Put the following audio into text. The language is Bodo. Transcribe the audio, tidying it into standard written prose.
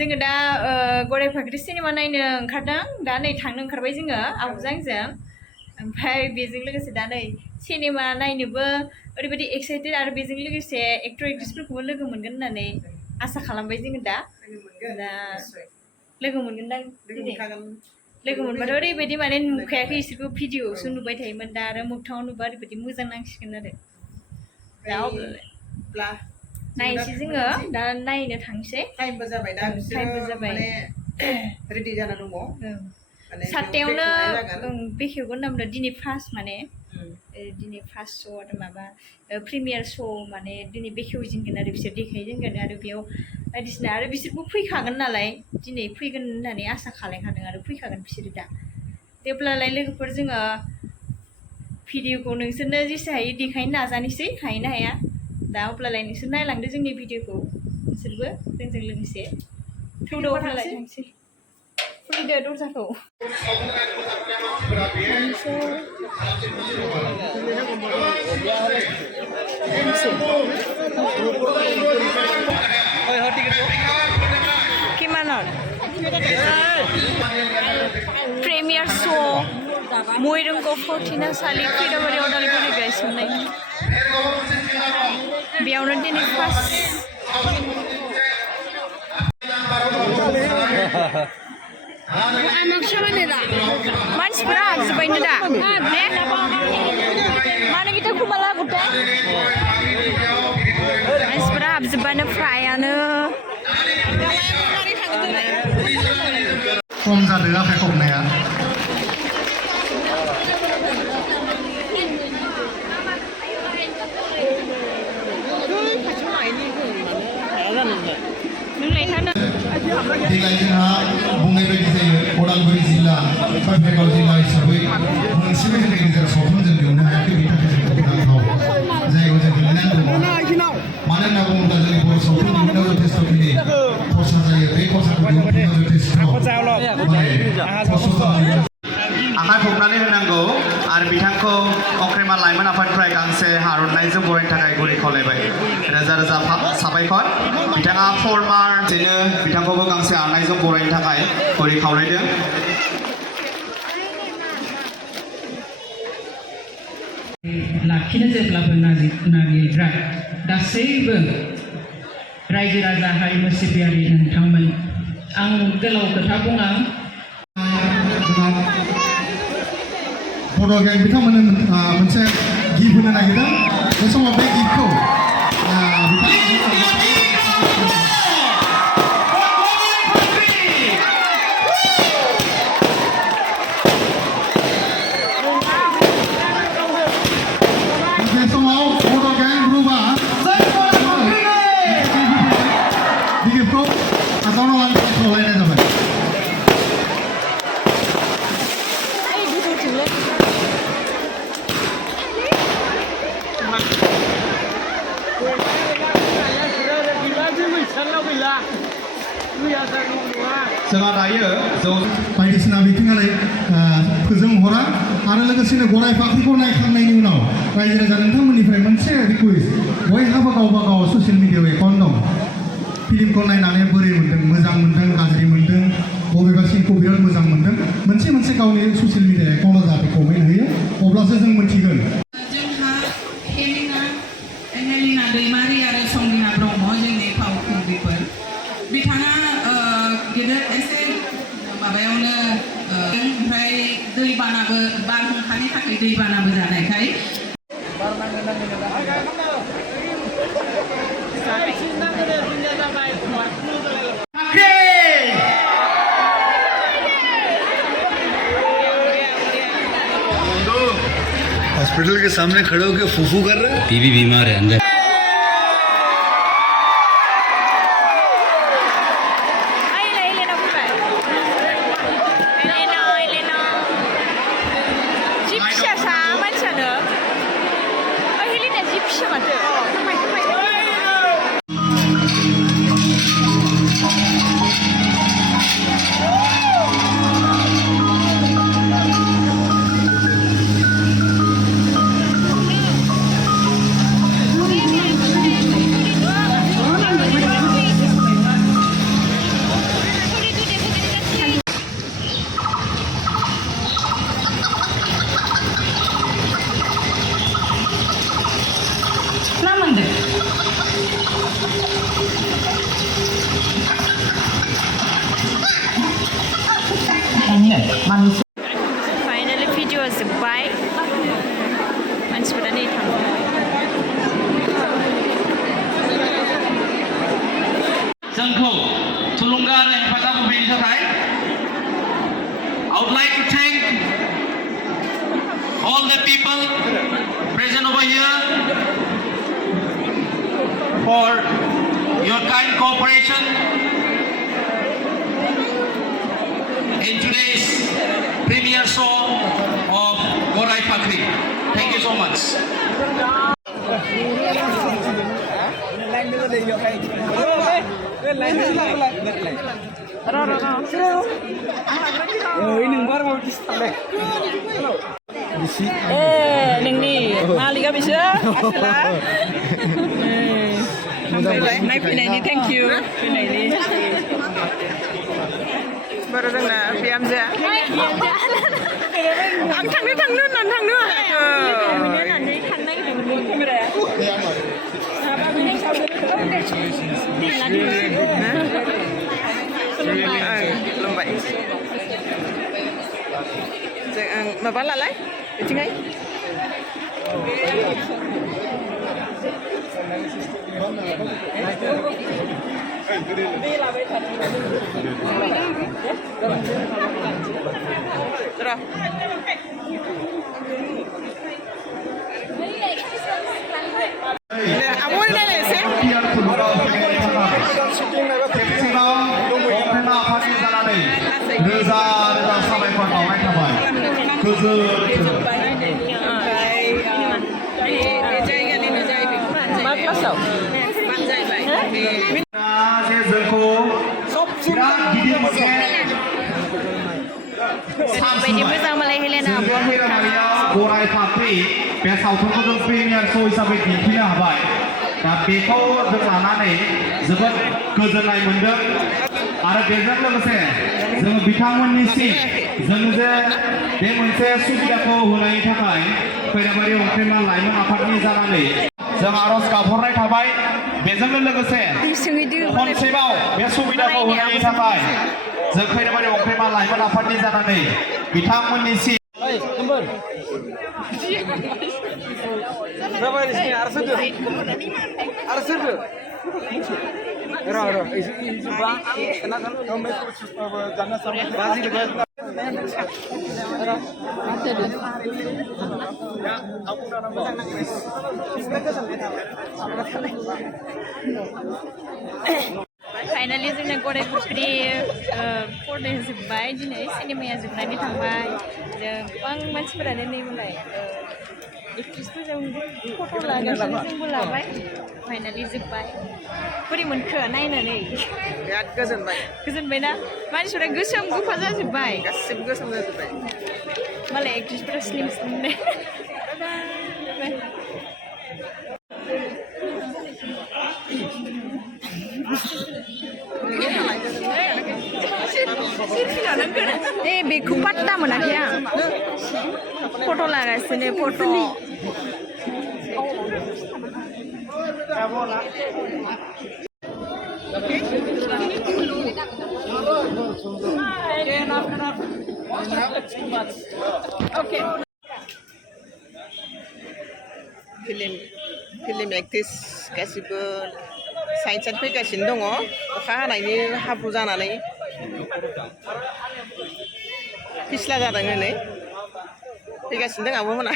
जोङो दा गराय फाख्रि सिनेमा नायनो ओंखारदों दा नै थांनो ओंखारबाय जोङो आब'जों आंजों ओमफ्राय बेजों लोगोसे दा नै सिनेमा नायनोबो ओरैबायदि एक्साइटेड आरो बेजों लोगोसे एक्टर एक्ट्रेसफोरखौबो लोगो मोनगोन होननानै आसा खालामबाय जोङो दा लोगो मोनगोनदां लोगो मोनबाथ' ओरैबायदि माने नुखायाखै इसोरखौ भिडिअ'आवसो नुबाय थायोमोन दा आरो मोगथाङाव नुबा ओरैबायदि मोजां नांसिगोन आरो दा अब्ला नायनोसै जोङो दा नायनो थांसै टाइमबो जाबाय दा बिसोरो माने रेडि जाना दङ सातथायावनो बेखेवगोन होनना दिनै फार्स्ट माने दिनै फार्स्ट श' आरो माबा प्रिमियार श' माने दिनै बेखेवजेनगोन आरो बिसोर देखायजेनगोन आरो बेयाव बायदिसिना आरो बिसोरबो फैखागोन नालाय दिनै फैगोन होननानै आसा खालायखादों आरो फैखागोन बिसोरो दा जेब्लालाय लोगोफोर जोङो भिडिअखौ नोंसोरनो जेसे हायो देखायनो नाजानोसै हायो ना हाया दा अब्लालाय नोंसोर नायलांदो जोंनि भिडिअखौ नोंसोरबो जोंजों लोगोसे थौदो अब्लालाय थांसै खुलिदो दरजाखौ কিমানৰ প্ৰিমিয়াৰ श' ময়ূৰংগ फर्टिनासालि खैराबारि अदालगुरि गायसननाय बेयावनो दिनै फार्स्ट मानसिफोरा हाबजोब्बायनो दा ने मानो गिदिर खुमाला गुटे मानसिफोरा हाबजोब्बानो फ्रायानो खम जादों आखाइ खबनाया देग्लाय जोंहा बुंनाय बायदि जायो अदालगुरि जिल्ला कार्बिआंलं जिल्ला हिसाबै मोनसेबो जोंनि गेजेराव सावथुन जों दिहुननो हायाखै बेनि थाखाय जों दुखुनांथाव जायखौ जों गेलेनानै दङ मानो होनना बुङोब्ला जोंनि बर' सावथुन दिहुननायाव जथेस्थ'खिनि खरसा जायो बे खरसाखौ दिहुननायाव जथेस्थ' आखाइ खबनानै होनांगौ आरो बिथांखौ अख्रेमा लाइमोन आफादनिफ्राय गांसे आर'नाइजों बरायनो थाखाय गुरै खावलायबाय रोजा रोजा साबायखर बिथाङा फर्मार जेनो बिथांखौबो गांसे आर'नाइजों बरायनो थाखाय गुरै खावलायदों लाखिनो जेब्लाबो नागिरग्रा गासैबो रायजो राजा हारिमु सिबियारि नोंथांमोन आं गोलाव खोथा बुङा बर' गें बिथांमोननो मोनसे गिफ्ट होनो नागिरदों बे समाव बे गिफ्टखौ बे समाव बर' गें ग्रुपआ गिफ्टखौ आजावना लानो थाखाय खावलायनाय जाबाय जोंहा दायो जौ बायदिसिना बिथिङारि फोजोंहरा आरो लोगोसेनो गराय फाख्रिखौ नायखांनायनि उनाव रायजो राजा नोंथांमोननिफ्राय मोनसे रिकुवेस्ट बयहाबो गावबा गाव ससियेल मिडियायाव एकाउन्ट दं फिल्मखौ नायनानै बोरै मोन्दों मोजां मोन्दों गाज्रि मोन्दों बबेबा सिनखौ बिराद मोजां मोन्दों मोनसे गावनि ससियेल मिडिया एकाउन्टआव जाहाथे कमेन्ट होयो अब्लासो जों मिथिगोन जोंहा हेलिना दैमारि आरो संगिना ब्रह्म जोंनि फावखुंग्रिफोर बिथाङा गेदेर एसे माबायावनो ओमफ्राय दैबानाबो बारहुंखानि थाखाय दैबानाबो जानायखाय हॉस्पिटल के सामने खड़े होकर फूफू कर रहे हैं बीबी बीमार है अंदर सानैसो फाइनालि भिडिअ जोब्बाय मानसिफोरा नै थांबाय जोंखौ थुलुंगा आरो हेफाजाब होनायनि थाखाय I would like to thank all the people present over here for your kind cooperation in today's premiere show of Gorai Fakri. Thank you so much. नोंनि मालिका बिसोर नायफैनायनि थेंक इउ फैनायनि बारा जोंना बिहामजोआ आं थांनो होननानै खुलुमबाय जों माबा लालाय बिथिंहाय रोजा रोजा साबायखर बावनाय थाबाय गोजोन मा क्लासाव जे जोंखौ बिराद गिदिर मोनसे बायदि मोजां मालाय हेलेना गराय फाख्रि बे सावथुनखौ जों प्रिमियार श' हिसाबै दिन्थिनो हाबाय दा बेखौ जों लानानै जोबोद गोजोननाय मोनदों आरो बेजों लोगोसे जों बिथांमोननिसिम जों जे बे मोनसे सुबिदाखौ होनायनि थाखाय खैराबारि अंख्रिमा लाइमोन आफादनि जानानै जों आर'ज गाबहरनाय थाबाय बेजोंनो लोगोसे खनसेबाव बे सुबिदाखौ होनायनि थाखाय जों खैराबारि अंख्रिमा लाइमोन आफादनि जानानै बिथांमोननिसिम फाइनालि जोंना गराय फुख्रि फरायनाया जोब्बाय दिनै सिनेमाया जोबनानै थांबाय गोबां मानसिफोरानो नै मालाय एक्ट्रिसफोरजों फट' लागासिनो जोंबो लाबाय फाइनालि जोब्बाय बोरै मोनखो नायनानै बिराद गोजोनबायना मानसिफोरा गोसोम गोफा जाजोब्बाय गासिबो गोसोम जाजोब्बाय मालाय एक्ट्रिसफोरा स्लिम बेखौ पात्ता मोनाखै आं फट' लागासिनो फट' फिल्म एक्ट्रिस गासिबो साइड फैगासिनो दङ अखा हानायनि हाब्रु जानानै फिस्ला जादों हनै फैगासिनो दं आब'मोना